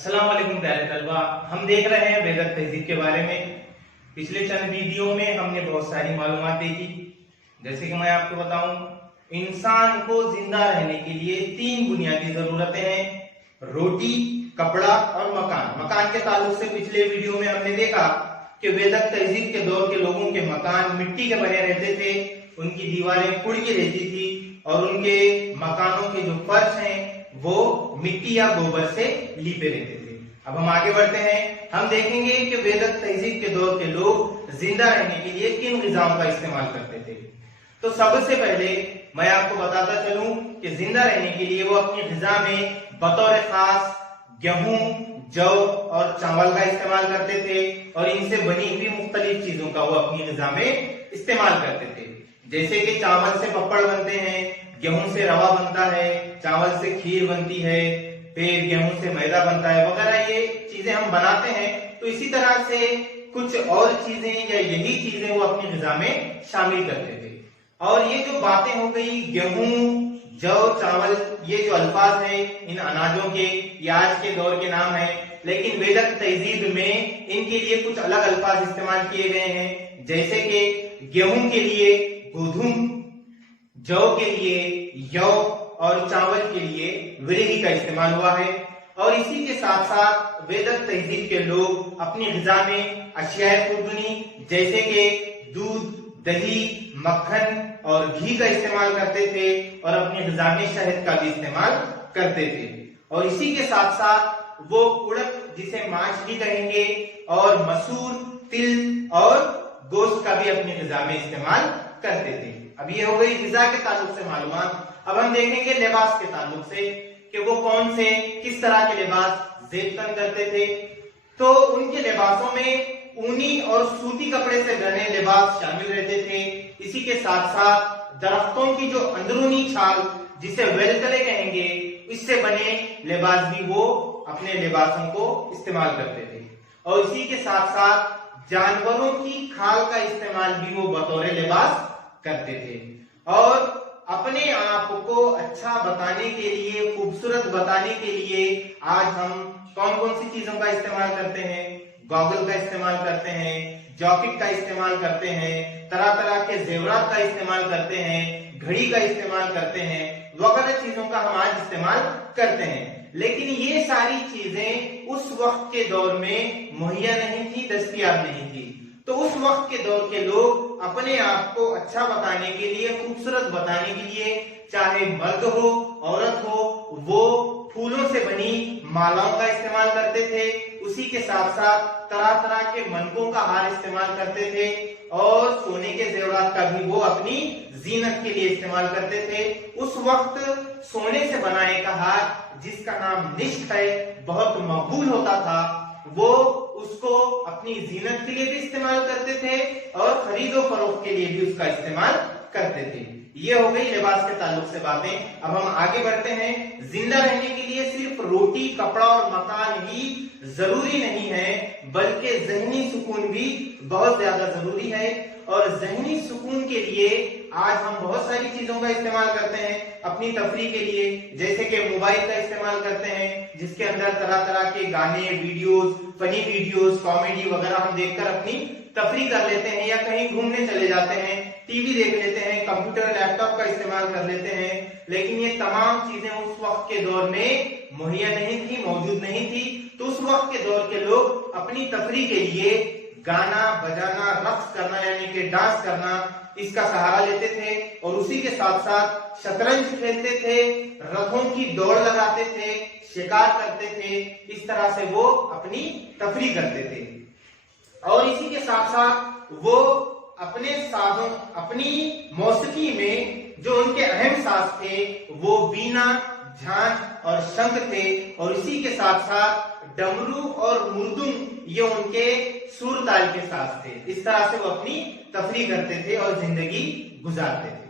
السلام علیکم پیارے طلبہ، ہم دیکھ رہے ہیں ویدک تہذیب کے بارے میں۔ پچھلے چند ویڈیو میں ہم نے بہت ساری معلومات دیکھی، جیسے کہ میں آپ کو بتاؤں، انسان کو زندہ رہنے کے لیے 3 بنیادی ضرورتیں ہیں: روٹی، کپڑا اور مکان۔ مکان کے تعلق سے پچھلے ویڈیو میں ہم نے دیکھا کہ ویدک تہذیب کے دور کے لوگوں کے مکان مٹی کے بنے رہتے تھے، ان کی دیواریں کھڑ کی رہتی تھی اور ان کے مکانوں کے جو فرش ہیں وہ مٹی یا گوبر سے لیپے رہتے تھے۔ اب ہم آگے بڑھتے ہیں، ہم دیکھیں گے کہ ویدک تہذیب کے دور کے لوگ زندہ رہنے کے لیے کن غذاؤں کا استعمال کرتے تھے۔ تو سب سے پہلے میں آپ کو بتاتا چلوں کہ زندہ رہنے کے لیے وہ اپنی غذا میں بطور خاص گیہوں، جو اور چاول کا استعمال کرتے تھے، اور ان سے بنی ہوئی مختلف چیزوں کا وہ اپنی غذا میں استعمال کرتے تھے، جیسے کہ چاول سے پپڑ بنتے ہیں، گیہوں سے روا بنتا ہے، چاول سے کھیر بنتی ہے، پھر گیہوں سے میدا بنتا ہے وغیرہ۔ یہ چیزیں ہم بناتے ہیں، تو اسی طرح سے کچھ اور چیزیں یا یہی چیزیں وہ اپنی غذا میں شامل کرتے تھے۔ اور یہ جو باتیں ہو گئی گیہوں، جو، چاول، یہ جو الفاظ ہیں ان اناجوں کے، یہ آج کے دور کے نام ہیں، لیکن ویدک تہذیب میں ان کے لیے کچھ الگ الفاظ استعمال کیے گئے ہیں، جیسے کہ گیہوں کے لیے گودھم، جو کے لیے یو اور چاول کے لیے وریہی کا استعمال ہوا ہے۔ اور اسی کے ساتھ ساتھ ویدک تہذیب کے لوگ اپنی غذا میں اشیاء خوردنی جیسے کہ دودھ، دہی، مکھن اور گھی کا استعمال کرتے تھے، اور اپنی غذا میں شہد کا بھی استعمال کرتے تھے۔ اور اسی کے ساتھ ساتھ وہ کڑک، جسے ماچھ بھی کہیں گے، اور مسور، تل اور گوشت کا بھی اپنی غذا میں استعمال کرتے تھے۔ اب یہ ہو گئی غذا کے تعلق سے معلومات۔ اب ہم دیکھیں گے لباس کے تعلق سے کہ وہ کون سے، کس طرح کے لباس زیب تن کرتے تھے۔ تو ان کے لباسوں میں اونی اور سوتی کپڑے سے بنے لباس شامل رہتے تھے۔ اسی کے ساتھ ساتھ درختوں کی جو اندرونی چھال، جسے ویلکلے کہیں گے، اس سے بنے لباس بھی وہ اپنے لباسوں کو استعمال کرتے تھے۔ اور اسی کے ساتھ ساتھ جانوروں کی کھال کا استعمال بھی وہ بطور لباس کرتے تھے۔ اور اپنے آپ کو اچھا بتانے کے لیے، خوبصورت بتانے کے لیے آج ہم کون کون سی چیزوں کا استعمال کرتے ہیں؟ گوگل کا استعمال کرتے ہیں، جاکٹ کا استعمال کرتے ہیں، طرح طرح کے زیورات کا استعمال کرتے ہیں، گھڑی کا استعمال کرتے ہیں، وغیرہ چیزوں کا ہم آج استعمال کرتے ہیں۔ لیکن یہ ساری چیزیں اس وقت کے دور میں مہیا نہیں تھی، دستیاب نہیں تھی۔ تو اس وقت کے دور کے لوگ اپنے آپ کو اچھا بتانے کے لیے، خوبصورت بتانے کے لیے، چاہے مرد ہو عورت ہو، وہ پھولوں سے بنی مالاؤں کا استعمال کرتے تھے۔ اسی کے ساتھ ساتھ طرح طرح کے منکوں کا ہار استعمال کرتے تھے، اور سونے کے زیورات کا بھی وہ اپنی زینت کے لیے استعمال کرتے تھے۔ اس وقت سونے سے بنائے کا ہار، جس کا نام نشت ہے، بہت مقبول ہوتا تھا۔ وہ اس کو اپنی زینت کے لیے بھی استعمال کرتے تھے، اور خرید و فروخت کے لیے بھی اس کا استعمال کرتے تھے۔ یہ ہو گئی لباس کے تعلق سے باتیں۔ اب ہم آگے بڑھتے ہیں۔ زندہ رہنے کے لیے صرف روٹی، کپڑا اور مکان ہی ضروری نہیں ہے، بلکہ ذہنی سکون بھی بہت زیادہ ضروری ہے۔ اور ذہنی سکون کے لیے آج ہم بہت ساری چیزوں کا استعمال کرتے ہیں اپنی تفریح کے لیے، جیسے کہ موبائل کا استعمال کرتے ہیں، جس کے اندر طرح طرح کے گانے، ویڈیوز، فنی ویڈیوز، کامیڈی وغیرہ ہم دیکھ کر اپنی تفریح کر لیتے ہیں، یا کہیں گھومنے چلے جاتے ہیں، ٹی وی دیکھ لیتے ہیں، کمپیوٹر، لیپ ٹاپ کا استعمال کر لیتے ہیں۔ لیکن یہ تمام چیزیں اس وقت کے دور میں مہیا نہیں تھی، موجود نہیں تھی۔ تو اس وقت کے دور کے لوگ اپنی تفریح کے لیے گانا بجانا، رقص کرنا یعنی کہ ڈانس کرنا، اس کا سہارا لیتے تھے، اور اسی کے ساتھ ساتھ شطرنج کھیلتے تھے، رتھوں کی دوڑ لگاتے تھے، شکار کرتے تھے۔ اس طرح سے وہ اپنی تفریح کرتے تھے۔ اور اسی کے ساتھ ساتھ وہ اپنے سازوں، اپنی موسیقی میں جو ان کے اہم ساز تھے وہ وینا، جھانجھ اور شنکھ تھے، اور اسی کے ساتھ ساتھ ڈمرو اور مردنگ، یہ ان کے سور تال کے ساز تھے۔ اس طرح سے وہ اپنی تفریح کرتے تھے اور زندگی گزارتے تھے۔